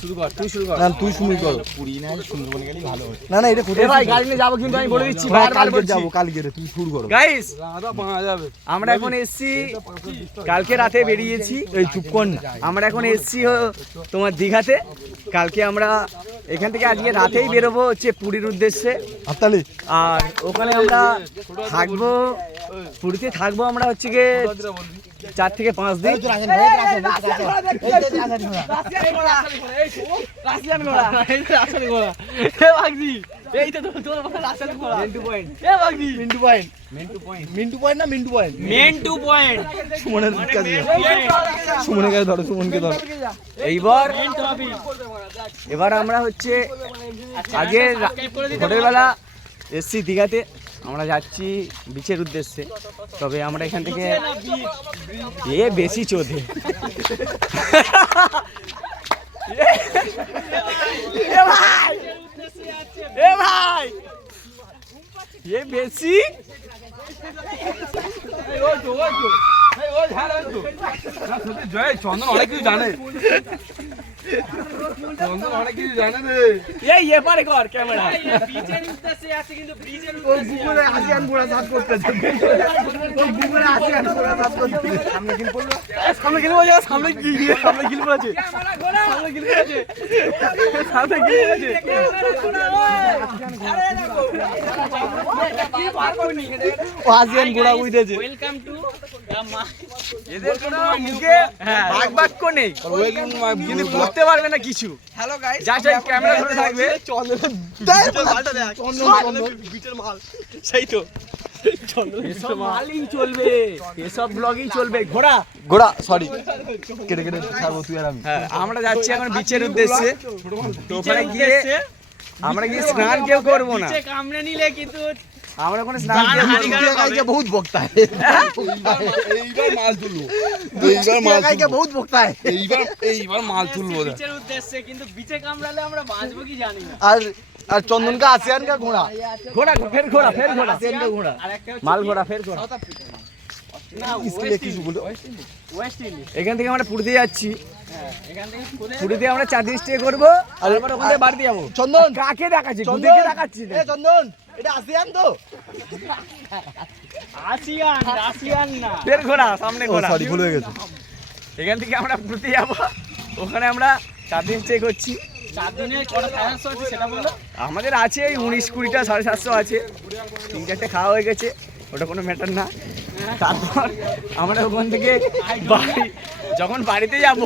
শুরু কর তুই শুরু কর। না তুই শুরু কর। পুরী না সুন্দরবন গেলেই ভালো না না এটা কোথায় ভাই গাড়ি নিয়ে যাব কিন্তু আমি বলে দিচ্ছি কালকে যাব কালকে রে, তুই শুরু করো। গাইস রাধা পাওয়া যাবে। আমরা এখন এসছি কালকে রাতে বেরিয়েছি। এই চুপ কর না। আমরা এখন এসছি তোমার দীঘাতে। কালকে আমরা এখান থেকে আজকে রাতেই বেরোবো হচ্ছে পুরীর উদ্দেশ্যে। আর ওখানে আমরা থাকব পুরীতে থাকব আমরা হচ্ছে গিয়ে চার থেকে পাঁচ দিন। মিন্টু পয়েন্ট। না মিন্টু পয়েন্ট? মেন্টু পয়েন্ট। সুমনের সুমনের কাছে ধরো সুমনকে ধরো। এইবার এবার আমরা হচ্ছে আগে ভোরেরবেলা এসছি দীঘাতে। আমরা যাচ্ছি বিচের উদ্দেশ্যে। তবে আমরা এখান থেকে এ বেশি এ ভাই! এ বেশি? জয়, চন্দন অনেক কিছু জানে। এই এপারে কর ক্যামেরা। উদ্দেশ্যে আছে কিন্তু ব্রিজের আসিয়ান করতেছে। সাত করতেছে। সামনে কিল পড়ল। সামনে গিল বলে সামনে কি সামনে গিল পড়েছে। সামনে গিল পড়েছে। সামনে গিল পড়েছে। ও আসিয়ান গোড়া ওয়েলকাম টু এদের কোনো মুখে ভাগ বাক্য নেই। কিন্তু করতে পারবে না কিছু। হ্যালো গাইস যা সেই ক্যামেরা ধরে থাকবে এসব মালই চলবে এসব ব্লগই চলবে ঘোড়া গোড়া সরি কেটে কেটে ছাড়বো তুই আর আমি। আমরা যাচ্ছি এখন বিচের উদ্দেশ্যে। ওখানে গিয়ে আমরা গিয়ে স্নান কেউ করব না। কামড়ে নিলে কিন্তু আমরা কোন স্নান বহুত বকতা। এইবার মাল তুলবো। এইবার মাল বহুত বকতা। এইবার এইবার মাল তুলবো বিচের উদ্দেশ্যে কিন্তু বিচে কামড়ালে আমরা বাঁচবো কি জানি আর আর চন্দন কা আসিয়ান কা ঘোড়া। ঘোড়া ফের ঘোড়া ফের ঘোড়া। আসিয়ান কা ঘোড়া। মাল ঘোড়া ফের ঘোড়া। এখান থেকে আমরা পুরীতে যাচ্ছি। হ্যাঁ, পুরীতে আমরা চার দিন স্টে করব। আর চন্দন। কাকে দেখাচ্ছি? চন্দন। দেখাচ্ছি। চন্দন। এটা আসিয়ান তো? আসিয়ান আসিয়ান না। ফের ঘোড়া সামনে ঘোড়া সরি ভুল হয়ে গেছে। এখান থেকে আমরা পুরীতে যাব। ওখানে আমরা চার দিন স্টে করছি। চার দিনের কটা ফাইন্যান্স আছে সেটা বলো। আমাদের আছে এই উনিশ কুড়িটা সাড়ে সাতশো আছে। তিন চারটে খাওয়া হয়ে গেছে ওটা কোনো ম্যাটার না। তারপর আমরা ওখান থেকে বাড়ি যখন বাড়িতে যাব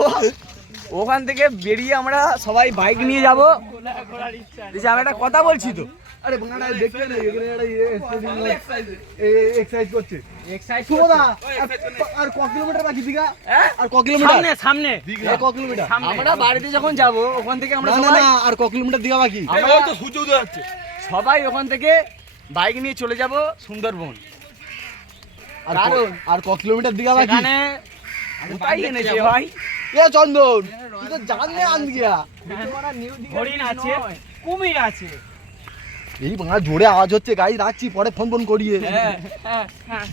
ওখান থেকে বেরিয়ে আমরা সবাই বাইক নিয়ে যাব। আমি একটা কথা বলছি তো। আরে দেখতে না এখানে একটা এক্সারসাইজ করছে। এক্সাইজ শুভদা আর- আর ক কিলোমিটার বাকি দিঘা? আর ক কিলোমিটার? সামনে সামনে। আর ক কিলোমিটার? আমরা বাড়িতে যখন যাব ওখান থেকে আমরা না না সবাই আর ক কিলোমিটার দিঘা বাকি? এই তো সূর্য উদয় হচ্ছে। সবাই ওখান থেকে বাইক নিয়ে চলে যাব সুন্দরবন। আর ক- আর ক কিলোমিটার দিঘা বাকি? এনেছে ভাই? এ চন্দন! তুই তো জানলে আন গিয়া। হরিণ আছে কুমির আছে। এই বাংলা জোরে আওয়াজ হচ্ছে গাড়ি রাখছি পরে ফোন ফোন করিয়ে। হ্যাঁ হ্যাঁ হ্যাঁ।